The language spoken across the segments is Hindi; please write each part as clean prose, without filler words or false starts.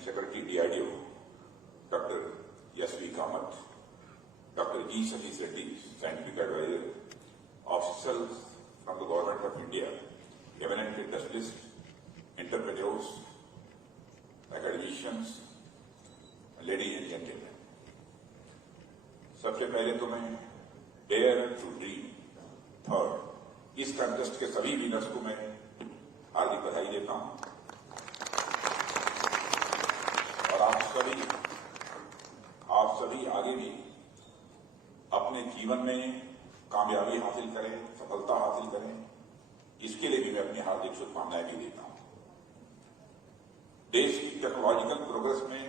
Secretary DRDO, Dr. S.V. Kamath, Dr. G. Satish Reddy, Scientific Advisor, officials from the Government of India, eminent industrialists, entrepreneurs, academicians, ladies and gentlemen. सबसे पहले तो मैं डेयर टू ड्रीम थर्ड इस कंटेस्ट के सभी विनर्स को मैं हार्दिक बधाई देता हूं और आप सभी आगे भी अपने जीवन में कामयाबी हासिल करें, सफलता हासिल करें, इसके लिए भी मैं अपनी हार्दिक शुभकामनाएं भी देता हूं। देश की टेक्नोलॉजिकल प्रोग्रेस में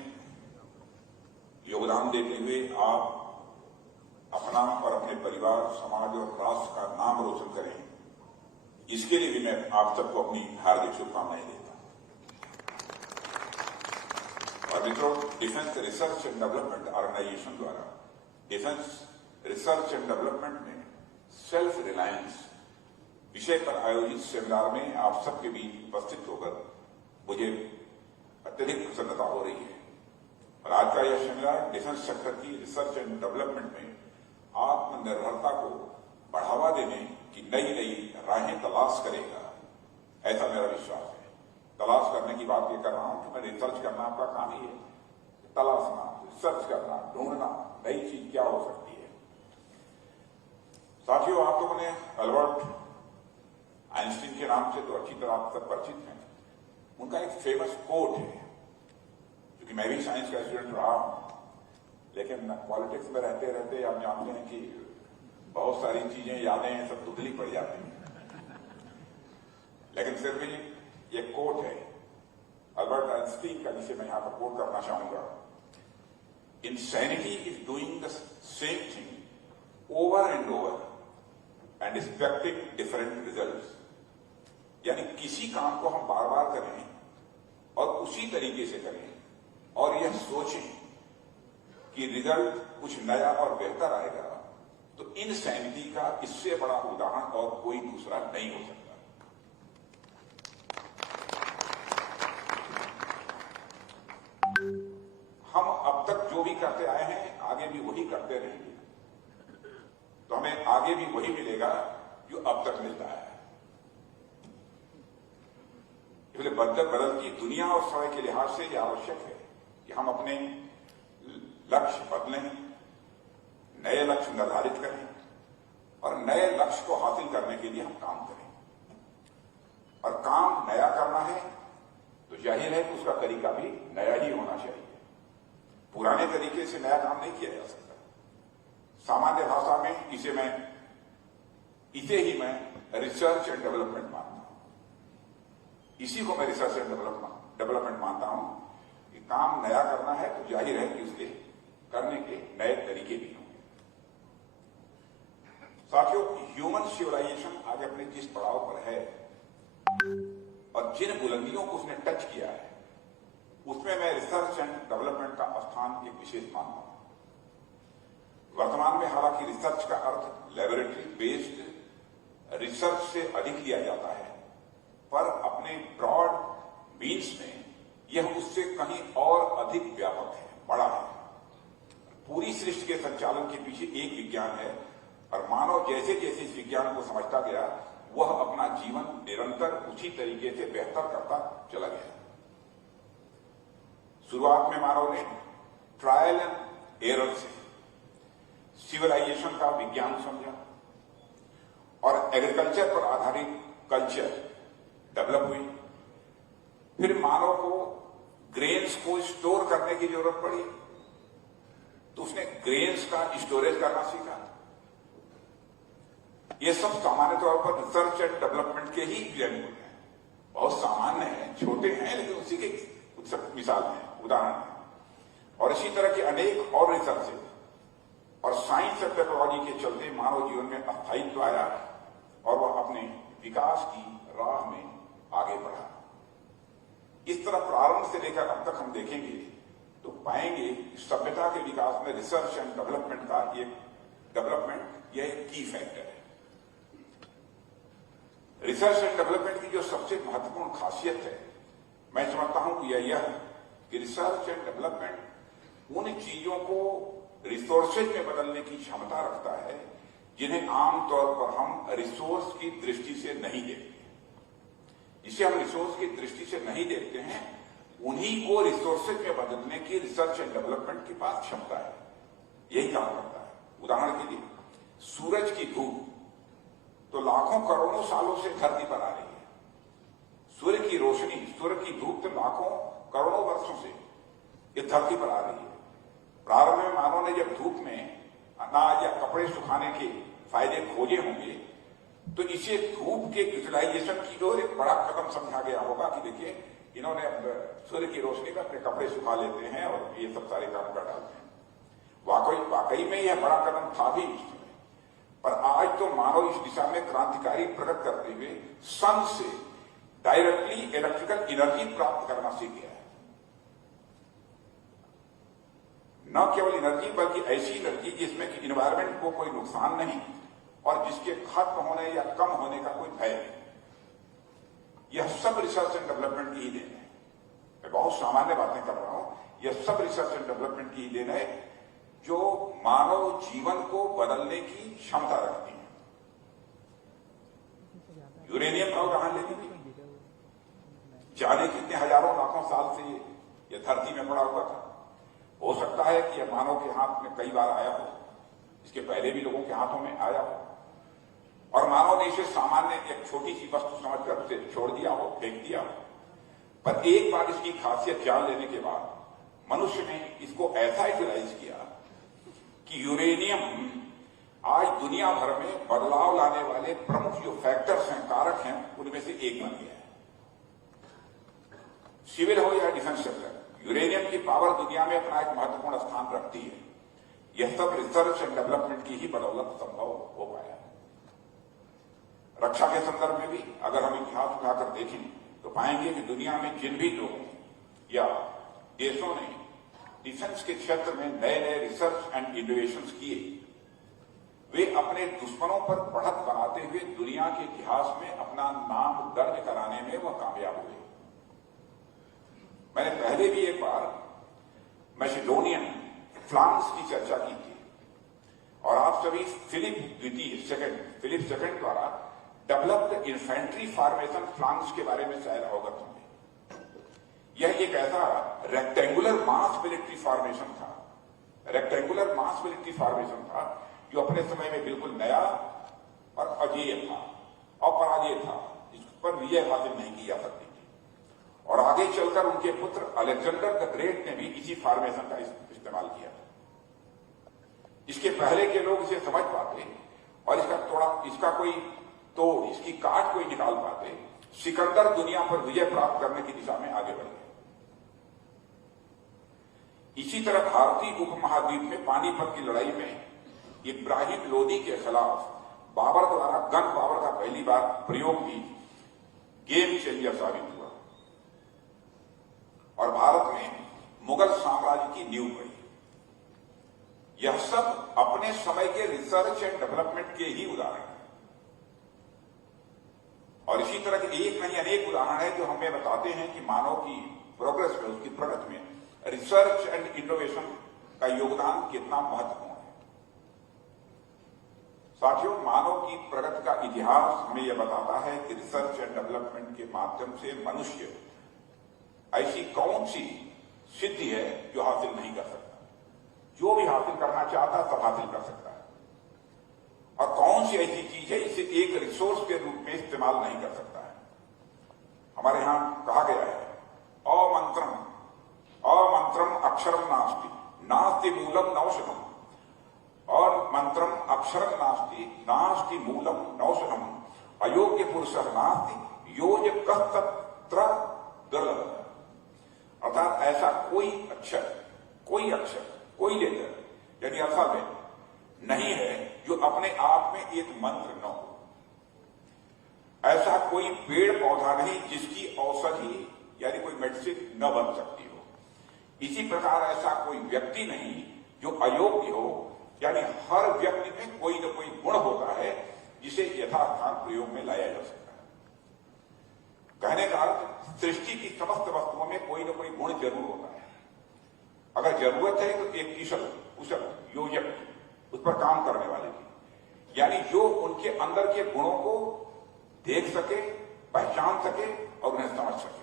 योगदान देते हुए आप अपना और अपने परिवार, समाज और राष्ट्र का नाम रोशन करें, इसके लिए भी मैं आप सबको अपनी हार्दिक शुभकामनाएं देता हूं। और मित्रों, defence research and development organisation द्वारा डिफेंस रिसर्च एंड डेवलपमेंट में सेल्फ रिलायंस विषय पर आयोजित सेमिनार में आप सबके बीच उपस्थित होकर मुझे अत्यधिक प्रसन्नता हो रही है। और आज का यह सेमिनार डिफेंस सेक्टर की रिसर्च एंड डेवलपमेंट में आत्मनिर्भरता को बढ़ावा देने की नई नई राहें तलाश करेगा, ऐसा मेरा विश्वास है। तलाश करने की बात ये कर रहा हूं कि मैं रिसर्च करना आपका काम ही है, तलाशना, रिसर्च करना, ढूंढना नई चीज क्या हो सकती है। साथियों, आप लोगों ने अल्बर्ट आइंस्टीन के नाम से तो अच्छी तरह आप सब परिचित हैं। उनका एक फेमस कोट है, क्योंकि मैं भी साइंस का स्टूडेंट रहा हूं, लेकिन पॉलिटिक्स में रहते रहते आप जानते हैं कि बहुत सारी चीजें, यादें सब धुंधली पड़ जाती हैं। लेकिन फिर भी ये कोट है अल्बर्ट आइंस्टीन का, जिसे मैं यहां पर कोट करना चाहूंगा। Insanity is doing the same thing over and over and expecting different results. यानी किसी काम को हम बार बार करें और उसी तरीके से करें और यह सोचें कि रिजल्ट कुछ नया और बेहतर आएगा, तो इनसैनिटी का इससे बड़ा उदाहरण और कोई दूसरा नहीं हो सकता। हम अब तक जो भी करते आए हैं आगे भी वही करते रहेंगे, तो हमें आगे भी वही मिलेगा जो अब तक मिलता है। इसलिए बदलती दुनिया और समय के लिहाज से यह आवश्यक है कि हम अपने लक्ष्य बदलें, नए लक्ष्य निर्धारित करें और नए लक्ष्य को हासिल करने के लिए हम काम करें। और काम नया करना है तो जाहिर है कि उसका तरीका भी नया ही होना चाहिए। पुराने तरीके से नया काम नहीं किया जा सकता। सामान्य भाषा में इसे ही मैं रिसर्च एंड डेवलपमेंट मानता हूं। इसी को मैं रिसर्च एंड डेवलपमेंट मानता हूं कि काम नया करना है तो जाहिर है कि उसके करने के नए तरीके भी होंगे। साथियों, ह्यूमन सिविलाइजेशन आज अपने जिस पड़ाव पर है और जिन बुलंदियों को उसने टच किया है, उसमें मैं रिसर्च एंड डेवलपमेंट का स्थान एक विशेष मानता हूं। वर्तमान में हालांकि रिसर्च का अर्थ लेबोरेटरी बेस्ड रिसर्च से अधिक लिया जाता है, पर अपने ब्रॉड मीन्स में यह उससे कहीं और अधिक व्यापक है, बड़ा है। पूरी सृष्टि के संचालन के पीछे एक विज्ञान है और मानव जैसे जैसे इस विज्ञान को समझता गया, वह अपना जीवन निरंतर उसी तरीके से बेहतर करता चला गया। शुरुआत में मानव ने ट्रायल एंड एरर से सिविलाइजेशन का विज्ञान समझा और एग्रीकल्चर पर आधारित कल्चर डेवलप हुई। फिर मानव को ग्रेन्स को स्टोर करने की जरूरत पड़ी, तो उसने ग्रेन्स का स्टोरेज करना सीखा। ये सब सामान्य तौर पर रिसर्च एंड डेवलपमेंट के ही एग्जाम्पल हैं। बहुत सामान्य हैं, छोटे हैं, लेकिन उसी के मिसाल हैं, उदाहरण हैं। और इसी तरह के अनेक और रिसर्च और साइंस और टेक्नोलॉजी के चलते मानव जीवन में अस्थायित्व आया और वह अपने विकास की राह में लेकर अब तक हम देखेंगे तो पाएंगे कि सभ्यता के विकास में रिसर्च एंड डेवलपमेंट का यह एक की फैक्टर है। रिसर्च एंड डेवलपमेंट की जो सबसे महत्वपूर्ण खासियत है, मैं समझता हूं कि यह कि रिसर्च एंड डेवलपमेंट उन चीजों को रिसोर्सेज में बदलने की क्षमता रखता है जिन्हें आमतौर पर हम रिसोर्स की दृष्टि से नहीं देखते। जिसे हम रिसोर्स की दृष्टि से नहीं देखते हैं, उन्हीं को रिसोर्सेज में बदलने की रिसर्च एंड डेवलपमेंट के पास क्षमता है। यही काम करता है। उदाहरण के लिए सूरज की धूप तो लाखों करोड़ों सालों से धरती पर आ रही है। सूर्य की रोशनी, सूर्य की धूप तो लाखों करोड़ों वर्षों से ये धरती पर आ रही है। प्रारंभ में मानव ने जब धूप में अनाज या कपड़े सुखाने के फायदे खोजे होंगे तो इसे धूप के यूटिलाइजेशन की ओर एक बड़ा कदम समझा गया होगा कि देखिए इन्होंने अब सूर्य की रोशनी में अपने कपड़े सुखा लेते हैं और ये सब सारे काम कर डालते हैं। वाकई में यह बड़ा कदम था भी उस समय, पर आज तो मानव इस दिशा में क्रांतिकारी प्रगति करते हुए सन से डायरेक्टली इलेक्ट्रिकल एनर्जी प्राप्त करना सीख गया है। न केवल एनर्जी बल्कि ऐसी एनर्जी जिसमें कि इन्वायरमेंट को कोई नुकसान नहीं और जिसके खत्म होने या कम होने का कोई भय नहीं। यह सब रिसर्च एंड डेवलपमेंट की ही देन है। मैं बहुत सामान्य बातें कर रहा हूं। यह सब रिसर्च एंड डेवलपमेंट की ही देन है जो मानव जीवन को बदलने की क्षमता रखती है। यूरेनियम का उदाहरण ले लीजिए। जाने कितने हजारों लाखों साल से यह धरती में पड़ा हुआ था। हो सकता है कि यह मानव के हाथ में कई बार आया हो, इसके पहले भी लोगों के हाथों में आया हो और मानव ने इसे सामान्य एक छोटी सी वस्तु समझकर उसे छोड़ दिया हो, फेंक दिया हो। पर एक बार इसकी खासियत जान लेने के बाद मनुष्य ने इसको ऐसा यूटिलाइज किया कि यूरेनियम आज दुनिया भर में बदलाव लाने वाले प्रमुख जो फैक्टर्स हैं, कारक हैं, उनमें से एक बन गया है। सिविल हो या डिफेंस सेक्टर, यूरेनियम की पावर दुनिया में अपना एक महत्वपूर्ण स्थान रखती है। यह सब रिसर्च एंड डेवलपमेंट की ही बदौलत संभव हो पाया। रक्षा के संदर्भ में भी अगर हम इतिहास उठाकर देखें तो पाएंगे कि दुनिया में जिन भी लोगों या देशों ने डिफेंस के क्षेत्र में नए नए रिसर्च एंड इनोवेशंस किए, वे अपने दुश्मनों पर बढ़त बनाते हुए दुनिया के इतिहास में अपना नाम दर्ज कराने में वह कामयाब हुए। मैंने पहले भी एक बार मैसेडोनियन फ्लांस की चर्चा की थी और आप सभी फिलिप सेकंड द्वारा डेवलप्ड इन्फेंट्री फॉर्मेशन फ्लांस के बारे में शायद अवगत होंगे। यह एक ऐसा रेक्टेंगुलर मास मिलिट्री फॉर्मेशन था, जो अपने समय में बिल्कुल नया और अजेय था, अपराजेय था, जिस पर विजय हासिल नहीं की जा सकती थी। और आगे चलकर उनके पुत्र अलेक्जेंडर द ग्रेट ने भी इसी फॉर्मेशन का इस्तेमाल किया। इसके पहले के लोग इसे समझ पाते और इसकी काट कोई निकाल पाते, सिकंदर दुनिया पर विजय प्राप्त करने की दिशा में आगे बढ़ गए। इसी तरह भारतीय उपमहाद्वीप में पानीपत की लड़ाई में इब्राहिम लोदी के खिलाफ बाबर द्वारा गन पावर का पहली बार प्रयोग भी गेम चेंजर साबित हुआ और भारत में मुगल साम्राज्य की नींव पड़ी। यह सब अपने समय के रिसर्च एंड डेवलपमेंट के ही उदाहरण हैं और इसी तरह के एक नहीं अनेक उदाहरण हैं जो हमें बताते हैं कि मानव की प्रोग्रेस में, उसकी प्रगति में रिसर्च एंड इनोवेशन का योगदान कितना महत्वपूर्ण है। साथियों, मानव की प्रगति का इतिहास हमें यह बताता है कि रिसर्च एंड डेवलपमेंट के माध्यम से मनुष्य ऐसी कौन सी सिद्धि है जो हासिल नहीं कर सकता। जो भी हासिल करना चाहता है सब हासिल कर सकता है और कौन सी ऐसी चीज है इसे एक रिसोर्स के रूप में इस्तेमाल नहीं कर सकता है। हमारे यहां कहा गया है अमंत्रम अक्षरम नास्ति नास्ति मूलम नौषधम और मंत्रम अक्षरम नास्ति मूलम नौषधम अयोग्य पुरुष नास्ति योज कस्तत्र दुर्लभ। अर्थात ऐसा कोई अक्षर कोई लेटर यानी अल्फाबेट नहीं है जो अपने आप में एक मंत्र न हो। ऐसा कोई पेड़ पौधा नहीं जिसकी औषधि यानी कोई मेडिसिन न बन सकती हो। इसी प्रकार ऐसा कोई व्यक्ति नहीं जो अयोग्य हो, यानी हर व्यक्ति में कोई न कोई गुण होता है जिसे यथास्थान प्रयोग में लाया जा सकता है। कहने का अर्थ, सृष्टि की समस्त वस्तुओं में कोई न कोई गुण जरूर होता है। अगर जरूरत है तो एक कुशल योजक, उस पर काम करने वाले की, यानी जो उनके अंदर के गुणों को देख सके, पहचान सके और उन्हें समझ सके।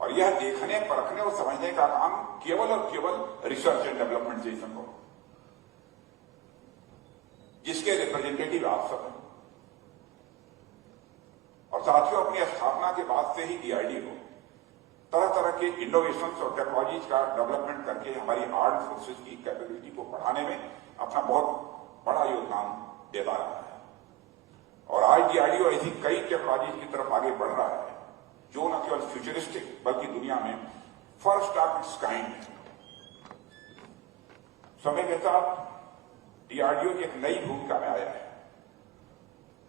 और यह देखने, परखने और समझने का काम केवल और केवल रिसर्च एंड डेवलपमेंट से ही संभव है, जिसके रिप्रेजेंटेटिव आप सब हैं। और साथियों, अपनी स्थापना के बाद से ही डीआरडीओ तरह तरह के इनोवेशंस और टेक्नोलॉजीज का डेवलपमेंट करके हमारी आर्म्ड फोर्सेज की कैपेबिलिटी को बढ़ाने में अपना बहुत बड़ा योगदान देता रहा है। और आज डीआरडीओ ऐसी कई टेक्नोलॉजीज की तरफ आगे बढ़ रहा है जो न केवल फ्यूचरिस्टिक बल्कि दुनिया में फर्स्ट ऑफ इट्स काइंड है। समय के साथ डीआरडीओ एक नई भूमिका में आया है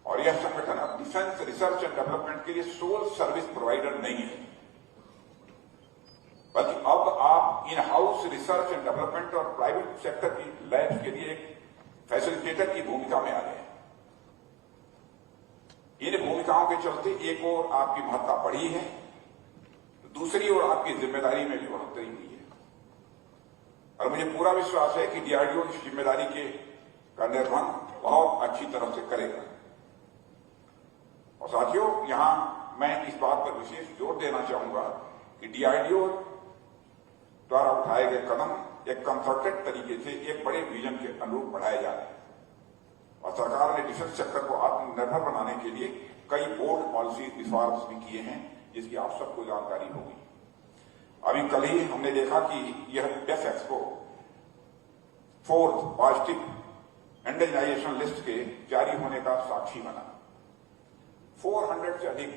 और यह संगठन अब डिफेंस रिसर्च एंड डेवलपमेंट के लिए सोल सर्विस प्रोवाइडर नहीं है, बल्कि अब आप in house research and development और प्राइवेट सेक्टर की लैब्स के लिए एक फैसिलिटेटर की भूमिका में आ गए हैं। इन भूमिकाओं के चलते एक ओर आपकी महत्ता बढ़ी है, दूसरी ओर आपकी जिम्मेदारी में भी बढ़ोतरी हुई है। और मुझे पूरा विश्वास है कि डीआरडीओ इस जिम्मेदारी का निर्वहन बहुत अच्छी तरह से करेगा। और साथियों, यहां मैं इस बात पर विशेष जोर देना चाहूंगा कि डीआरडीओ द्वारा उठाए गए कदम एक कंसर्टेड तरीके से एक बड़े विजन के अनुरूप बढ़ाए जा रहे हैं। और सरकार ने डिफेंस सेक्टर को आत्मनिर्भर बनाने के लिए कई बोल्ड पॉलिसी रिफॉर्म्स भी किए हैं, जिसकी आप सबको जानकारी होगी। अभी कल ही हमने देखा कि यह Def Expo 4th positive indigenisation list के जारी होने का साक्षी बना। 400 से अधिक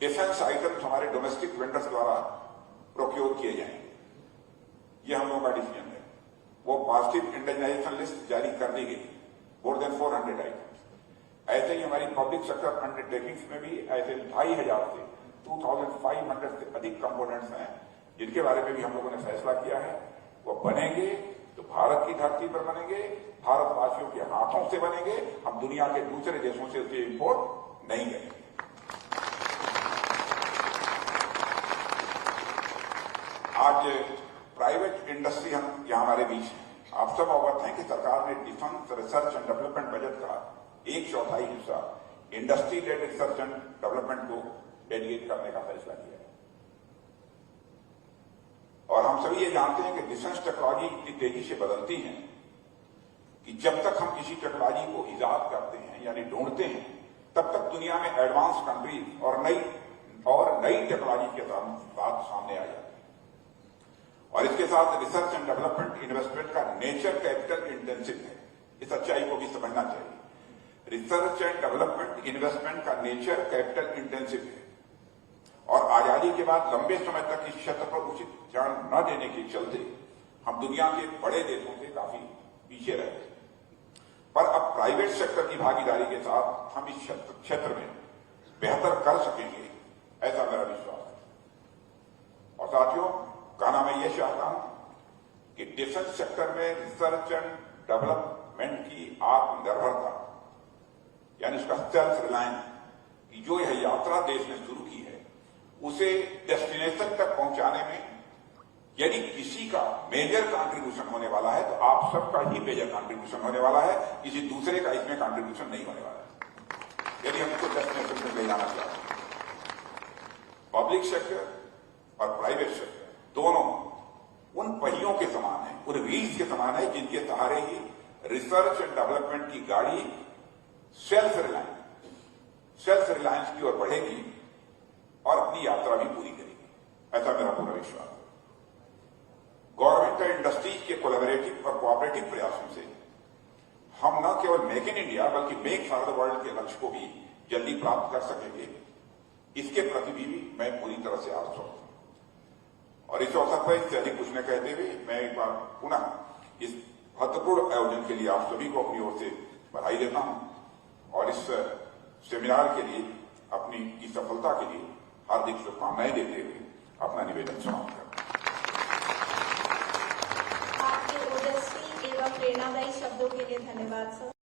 डिफेंस आइटम्स हमारे डोमेस्टिक वेंडर्स द्वारा प्रोक्योर किए जाएंगे। यह हम लोगों का डिसीजन है। वो पॉजिटिव इंडियनाइजेशन लिस्ट जारी कर दी गई, मोर देन 400 आइटम्स। ऐसे ही हमारी पब्लिक सेक्टर अंडरटेकिंग्स में भी ऐसे 2500 से 2500 से अधिक कंपोनेंट्स हैं, जिनके बारे में भी हम लोगों ने फैसला किया है। वो बनेंगे तो भारत की धरती पर बनेंगे, भारतवासियों के हाथों से बनेंगे। हम दुनिया के दूसरे देशों से उसे इंपोर्ट नहीं करेंगे। आज प्राइवेट इंडस्ट्री हम यहां हमारे बीच है। आप सब अवगत हैं कि सरकार ने defence research and development budget का 1/4 हिस्सा industry led research and development को डेडिकेट करने का फैसला किया है। और हम सभी ये जानते हैं कि डिफेंस टेक्नोलॉजी इतनी तेजी से बदलती है कि जब तक हम किसी टेक्नोलॉजी को इजाद करते हैं यानी ढूंढते हैं, तब तक दुनिया में एडवांस कंट्रीज और नई टेक्नोलॉजी के साथ सामने आ जाती है। और इसके साथ रिसर्च एंड डेवलपमेंट इन्वेस्टमेंट का नेचर कैपिटल इंटेंसिव है। इस सच्चाई को भी समझना चाहिए। रिसर्च एंड डेवलपमेंट इन्वेस्टमेंट का नेचर कैपिटल इंटेंसिव है और आजादी के बाद लंबे समय तक इस क्षेत्र पर उचित ध्यान न देने के चलते हम दुनिया के बड़े देशों से काफी पीछे रह गए। पर अब प्राइवेट सेक्टर की भागीदारी के साथ हम इस क्षेत्र में बेहतर कर सकेंगे, ऐसा मेरा विश्वास है। और साथियों, कहना मैं ये चाहता हूं कि डिफेंस सेक्टर में रिसर्च एंड डेवलपमेंट की आत्मनिर्भरता यानी उसका सेल्फ रिलायंस की जो यह यात्रा देश ने शुरू की है, उसे डेस्टिनेशन तक पहुंचाने में यदि किसी का मेजर कंट्रीब्यूशन होने वाला है तो आप सबका ही मेजर कंट्रीब्यूशन होने वाला है, किसी दूसरे का इसमें कंट्रीब्यूशन नहीं होने वाला है। यदि हम इसको डेस्टिनेशन तक ले जाना चाहते हैं, पब्लिक सेक्टर और प्राइवेट सेक्टर दोनों उन पहियों के समान है, उन व्हील्स के समान है, जिनके सहारे ही रिसर्च एंड डेवलपमेंट की गाड़ी सेल्फ रिलायंस की ओर बढ़ेगी और अपनी यात्रा भी पूरी करेगी, ऐसा मेरा पूरा विश्वास है। गवर्नमेंट और इंडस्ट्रीज के कोलैबोरेटिव और कोऑपरेटिव प्रयासों से हम न केवल मेक इन इंडिया बल्कि मेक फॉर द वर्ल्ड के लक्ष्य को भी जल्दी प्राप्त कर सकेंगे, इसके प्रति भी मैं पूरी तरह से आश्वस्त हूं। और इस अवसर पर इससे अधिक कुछ न कहते हुए मैं एक बार पुनः इस महत्वपूर्ण आयोजन के लिए आप सभी को अपनी ओर से बधाई देता हूं और इस सेमिनार के लिए अपनी की सफलता के लिए हार्दिक शुभकामनाएं देते हुए अपना निवेदन समाप्त करता हूं। आपके ओजस्वी एवं प्रेरणादायी शब्दों के लिए धन्यवाद सर।